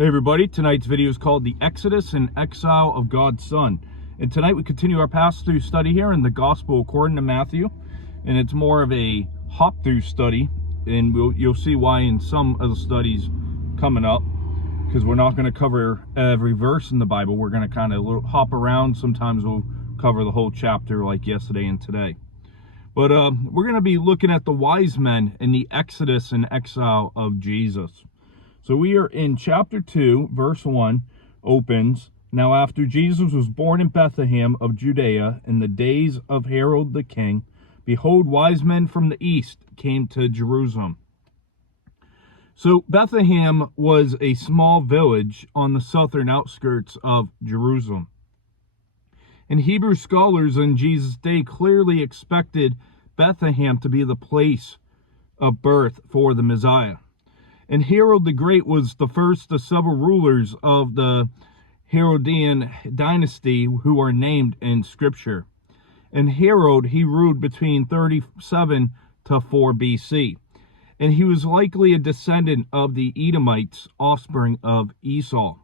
Hey everybody, tonight's video is called The Exodus and Exile of God's Son. And tonight we continue our pass-through study here in the Gospel according to Matthew. And it's more of a hop-through study. And you'll see why in some of the studies coming up. Because we're not going to cover every verse in the Bible. We're going to kind of hop around. Sometimes we'll cover the whole chapter like yesterday and today. But we're going to be looking at the wise men in the Exodus and Exile of Jesus. So we are in chapter 2, verse 1, opens, "Now after Jesus was born in Bethlehem of Judea in the days of Herod the king, behold, wise men from the east came to Jerusalem." So Bethlehem was a small village on the southern outskirts of Jerusalem. And Hebrew scholars in Jesus' day clearly expected Bethlehem to be the place of birth for the Messiah. And Herod the Great was the first of several rulers of the Herodian dynasty who are named in Scripture. And Herod, he ruled between 37 to 4 BC. And he was likely a descendant of the Edomites, offspring of Esau.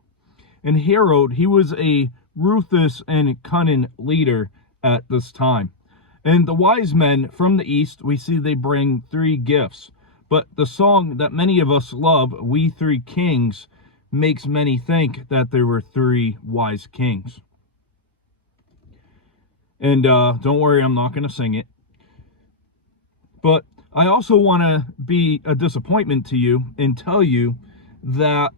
And Herod, he was a ruthless and cunning leader at this time. And the wise men from the east, we see they bring 3 gifts. But the song that many of us love, "We Three Kings," makes many think that there were 3 wise kings. And don't worry, I'm not going to sing it. But I also want to be a disappointment to you and tell you that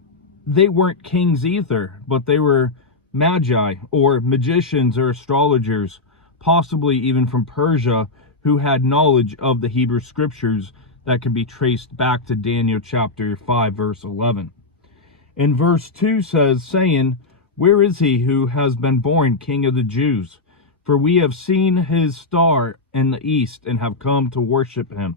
they weren't kings either, but they were magi or magicians or astrologers, possibly even from Persia, who had knowledge of the Hebrew Scriptures that can be traced back to Daniel chapter 5, verse 11. And verse 2 says, saying, "Where is he who has been born King of the Jews? For we have seen his star in the east and have come to worship him."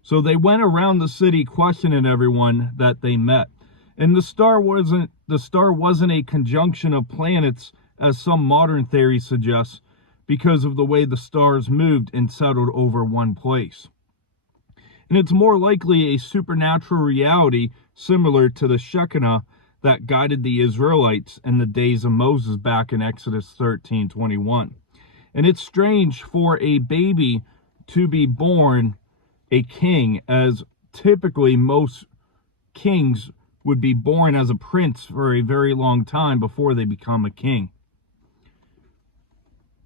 So they went around the city questioning everyone that they met. And the star wasn't a conjunction of planets, as some modern theories suggest, because of the way the stars moved and settled over one place. And it's more likely a supernatural reality similar to the Shekinah that guided the Israelites in the days of Moses back in Exodus 13:21. And it's strange for a baby to be born a king, as typically most kings would be born as a prince for a very long time before they become a king.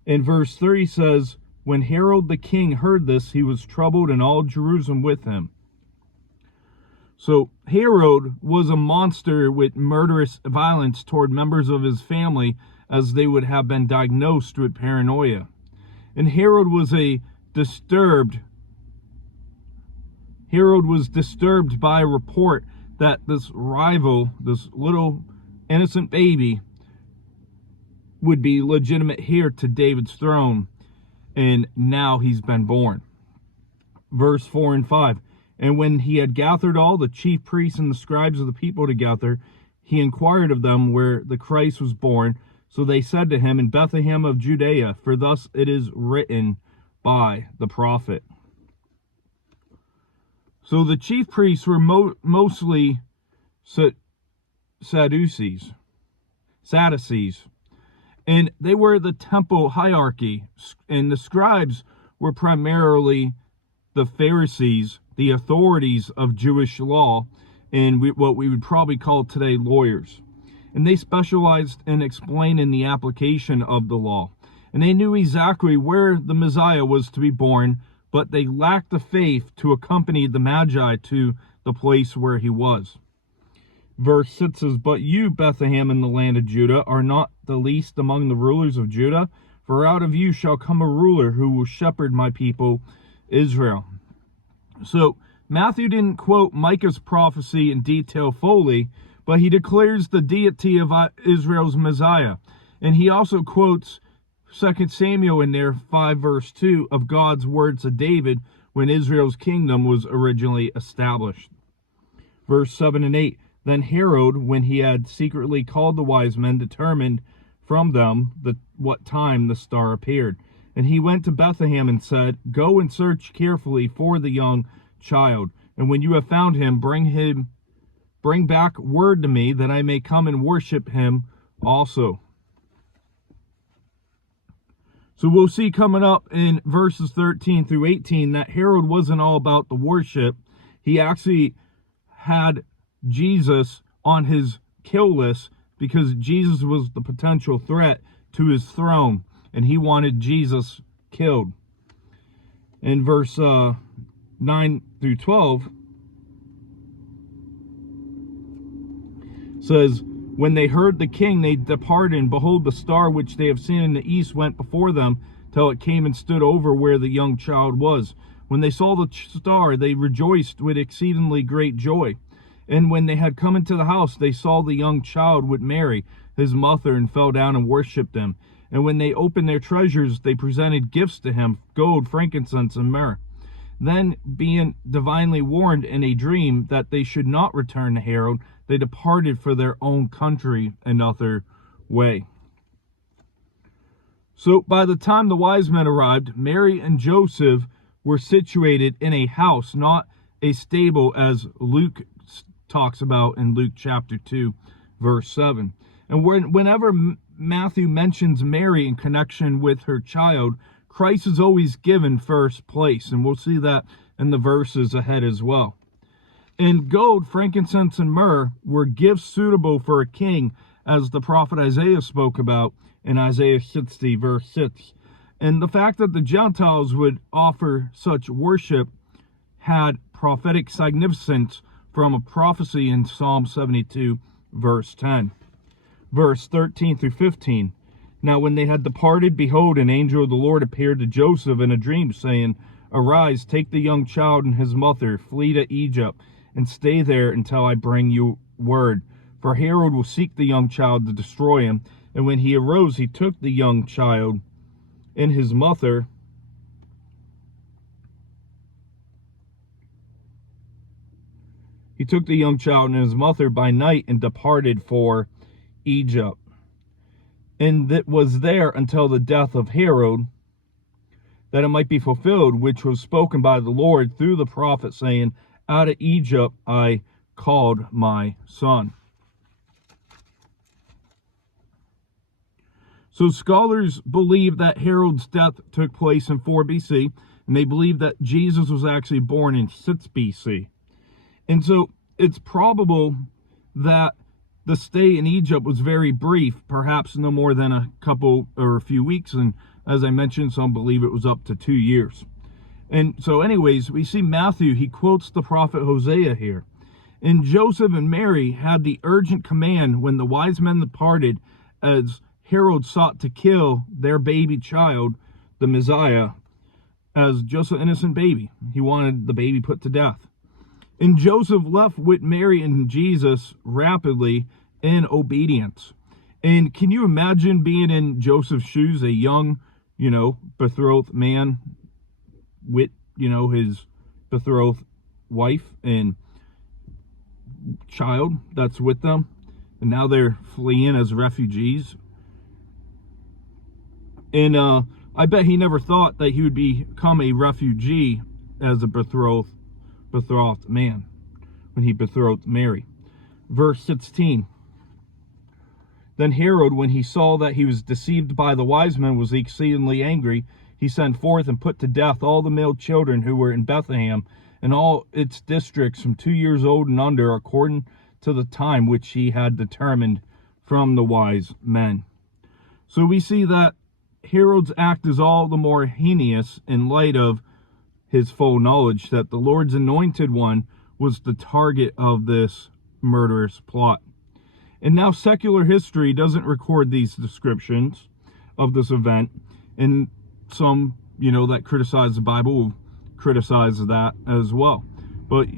And verse 3 says, "When Herod the king heard this, he was troubled, and all Jerusalem with him." So Herod was a monster with murderous violence toward members of his family, as they would have been diagnosed with paranoia. And Herod was disturbed by a report that this rival, this little innocent baby, would be legitimate heir to David's throne. And now he's been born. Verse 4 and 5. "And when he had gathered all the chief priests and the scribes of the people together, he inquired of them where the Christ was born. So they said to him, In Bethlehem of Judea, for thus it is written by the prophet." So the chief priests were mostly Sadducees. And they were the temple hierarchy, and the scribes were primarily the Pharisees, the authorities of Jewish law, and what we would probably call today lawyers. And they specialized in explaining the application of the law. And they knew exactly where the Messiah was to be born, but they lacked the faith to accompany the Magi to the place where he was. Verse 6 says, "But you, Bethlehem, in the land of Judah, are not the least among the rulers of Judah, for out of you shall come a ruler who will shepherd my people Israel." So Matthew didn't quote Micah's prophecy in detail fully, but he declares the deity of Israel's Messiah. And he also quotes 2 Samuel in there, 5 verse 2, of God's words to David when Israel's kingdom was originally established. Verse 7 and 8. "Then Herod, when he had secretly called the wise men, determined from them what time the star appeared. And he went to Bethlehem and said, Go and search carefully for the young child, and when you have found him, bring him Bring back word to me that I may come and worship him also. So we'll see coming up in verses 13 through 18 that Herod wasn't all about the worship. He actually had Jesus on his kill list because Jesus was the potential threat to his throne, and he wanted Jesus killed. In verse 9 through 12 says, when they heard the king, they departed, and behold, the star which they have seen in the east went before them, till it came and stood over where the young child was. When they saw the star, they rejoiced with exceedingly great joy. And when they had come into the house, they saw the young child with Mary, his mother, and fell down and worshipped him. And when they opened their treasures, they presented gifts to him, gold, frankincense, and myrrh. Then, being divinely warned in a dream that they should not return to Herod, they departed for their own country another way. So by the time the wise men arrived, Mary and Joseph were situated in a house, not a stable, as Luke talks about in Luke chapter 2, verse 7. And whenever Matthew mentions Mary in connection with her child, Christ is always given first place, and we'll see that in the verses ahead as well. And gold, frankincense, and myrrh were gifts suitable for a king, as the prophet Isaiah spoke about in Isaiah 60, verse 6. And the fact that the Gentiles would offer such worship had prophetic significance from a prophecy in Psalm 72, verse 10. Verse 13 through 15. Now when they had departed, behold, an angel of the Lord appeared to Joseph in a dream, saying, Arise, take the young child and his mother, flee to Egypt, and stay there until I bring you word. For Herod will seek the young child to destroy him. And when he arose, he took the young child and his mother, by night and departed for Egypt. And that was there until the death of Herod, that it might be fulfilled, which was spoken by the Lord through the prophet, saying, Out of Egypt I called my son. So scholars believe that Herod's death took place in 4 BC, and they believe that Jesus was actually born in 6 BC. And so it's probable that the stay in Egypt was very brief, perhaps no more than a couple or a few weeks, and as I mentioned, some believe it was up to 2 years. And so anyways, we see Matthew, he quotes the prophet Hosea here. And Joseph and Mary had the urgent command when the wise men departed, as Herod sought to kill their baby child, the Messiah, as just an innocent baby. He wanted the baby put to death. And Joseph left with Mary and Jesus rapidly in obedience. And can you imagine being in Joseph's shoes, a young, betrothed man with, his betrothed wife and child that's with them, and now they're fleeing as refugees? And I bet he never thought that he would become a refugee as a betrothed man when he betrothed Mary. Verse 16. Then Herod, when he saw that he was deceived by the wise men, was exceedingly angry. He sent forth and put to death all the male children who were in Bethlehem and all its districts from 2 years old and under, according to the time which he had determined from the wise men. So we see that Herod's act is all the more heinous in light of his full knowledge that the Lord's anointed one was the target of this murderous plot. And now secular history doesn't record these descriptions of this event, and some, that criticize the Bible will criticize that as well. But,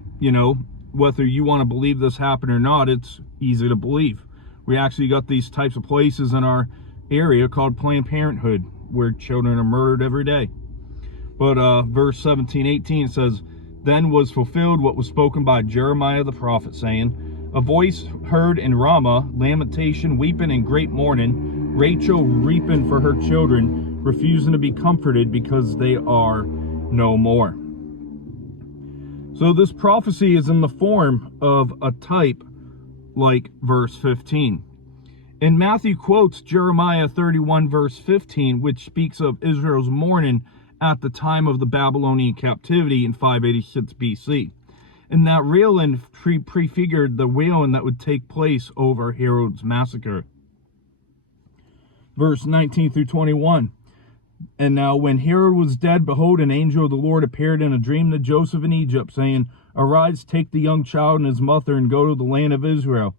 whether you want to believe this happened or not, it's easy to believe. We actually got these types of places in our area called Planned Parenthood, where children are murdered every day. But verse 17-18 says, Then was fulfilled what was spoken by Jeremiah the prophet, saying, A voice heard in Ramah, lamentation, weeping, and great mourning, Rachel weeping for her children, refusing to be comforted because they are no more. So this prophecy is in the form of a type like verse 15. And Matthew quotes Jeremiah 31 verse 15, which speaks of Israel's mourning at the time of the Babylonian captivity in 586 BC. And that railing prefigured the wailing that would take place over Herod's massacre. Verse 19 through 21. And now when Herod was dead, behold, an angel of the Lord appeared in a dream to Joseph in Egypt, saying, Arise, take the young child and his mother, and go to the land of Israel.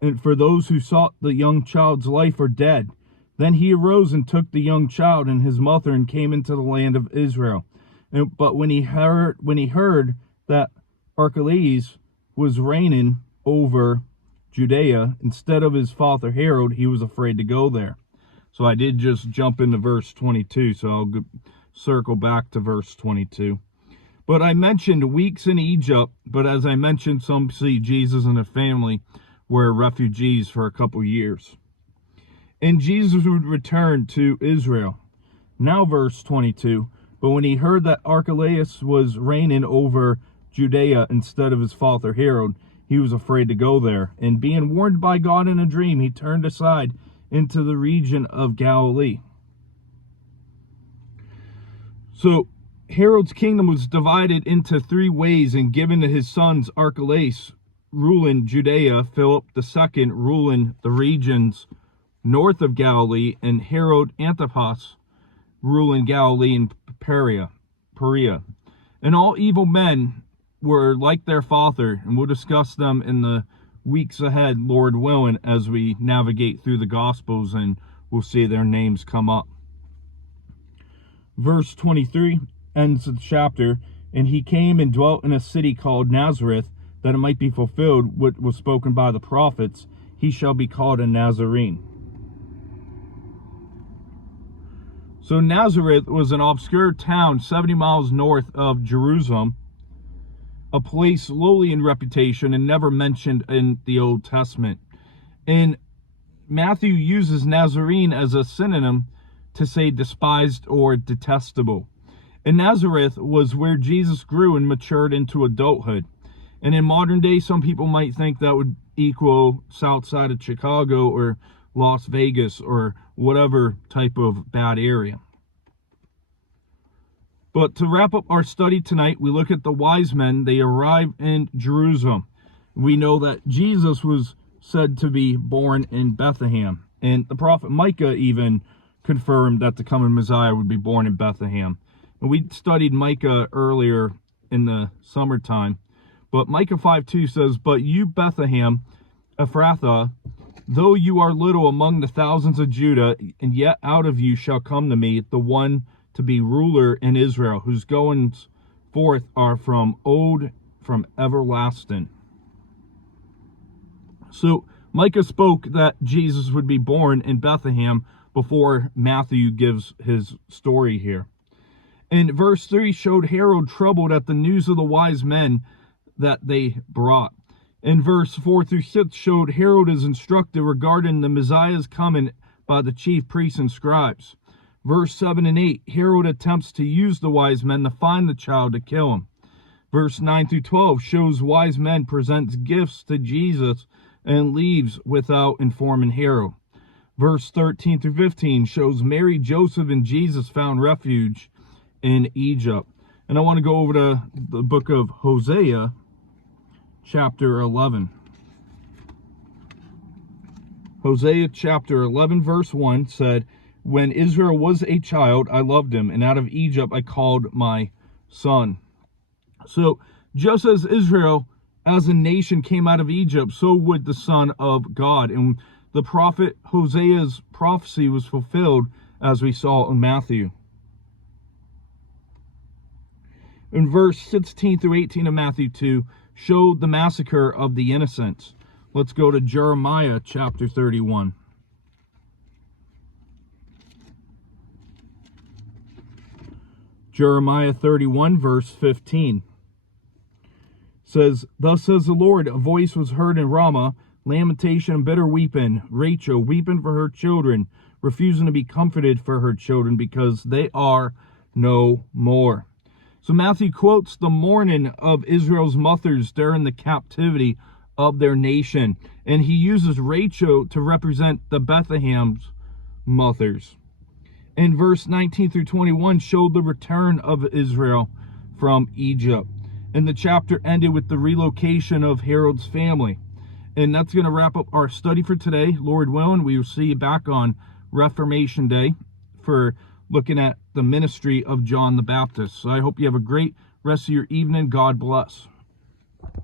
And for those who sought the young child's life are dead. Then he arose and took the young child and his mother, and came into the land of Israel. But when he heard that Archelaus was reigning over Judea instead of his father Herod, he was afraid to go there. So I did just jump into verse 22, so I'll circle back to verse 22. But I mentioned weeks in Egypt, but as I mentioned, some see Jesus and his family were refugees for a couple years. And Jesus would return to Israel. Now verse 22. But when he heard that Archelaus was reigning over Judea instead of his father Herod, he was afraid to go there. And being warned by God in a dream, he turned aside into the region of Galilee. So Herod's kingdom was divided into three ways and given to his sons Archelaus ruling Judea, Philip II ruling the regions north of Galilee, and Herod Antipas ruling Galilee and Perea. And all evil men were like their father, and we'll discuss them in the weeks ahead, Lord willing, as we navigate through the Gospels, and we'll see their names come up. Verse 23 ends the chapter, and he came and dwelt in a city called Nazareth, that it might be fulfilled what was spoken by the prophets, he shall be called a Nazarene. So Nazareth was an obscure town 70 miles north of Jerusalem, a place lowly in reputation and never mentioned in the Old Testament. And Matthew uses Nazarene as a synonym to say despised or detestable. And Nazareth was where Jesus grew and matured into adulthood. And in modern day, some people might think that would equal south side of Chicago or Las Vegas or whatever type of bad area. But to wrap up our study tonight, we look at the wise men. They arrive in Jerusalem. We know that Jesus was said to be born in Bethlehem. And the prophet Micah even confirmed that the coming Messiah would be born in Bethlehem. And we studied Micah earlier in the summertime. But Micah 5:2 says, But you, Bethlehem, Ephrathah, though you are little among the thousands of Judah, and yet out of you shall come to me the one to be ruler in Israel, whose goings forth are from everlasting. So Micah spoke that Jesus would be born in Bethlehem before Matthew gives his story here. And verse 3 showed Herod troubled at the news of the wise men that they brought. And verse 4 through 6 showed Herod is instructed regarding the Messiah's coming by the chief priests and scribes. Verse 7 and 8, Herod attempts to use the wise men to find the child to kill him. Verse 9 through 12 shows wise men presents gifts to Jesus and leaves without informing Herod. Verse 13 through 15 shows Mary, Joseph, and Jesus found refuge in Egypt. And I want to go over to the book of Hosea, chapter 11. Hosea chapter 11 verse 1 said, When Israel was a child, I loved him, and out of Egypt I called my son. So just as Israel as a nation came out of Egypt, so would the Son of God. And the prophet Hosea's prophecy was fulfilled, as we saw in Matthew. In verse 16 through 18 of Matthew 2, showed the massacre of the innocents. Let's go to Jeremiah chapter 31. Jeremiah 31 verse 15 says, Thus says the Lord, a voice was heard in Ramah, lamentation and bitter weeping, Rachel weeping for her children, refusing to be comforted for her children, because they are no more. So Matthew quotes the mourning of Israel's mothers during the captivity of their nation. And he uses Rachel to represent the Bethlehem's mothers. In verse 19 through 21 showed the return of Israel from Egypt. And the chapter ended with the relocation of Herod's family. And that's going to wrap up our study for today. Lord willing, we will see you back on Reformation Day for looking at the ministry of John the Baptist. So I hope you have a great rest of your evening. God bless.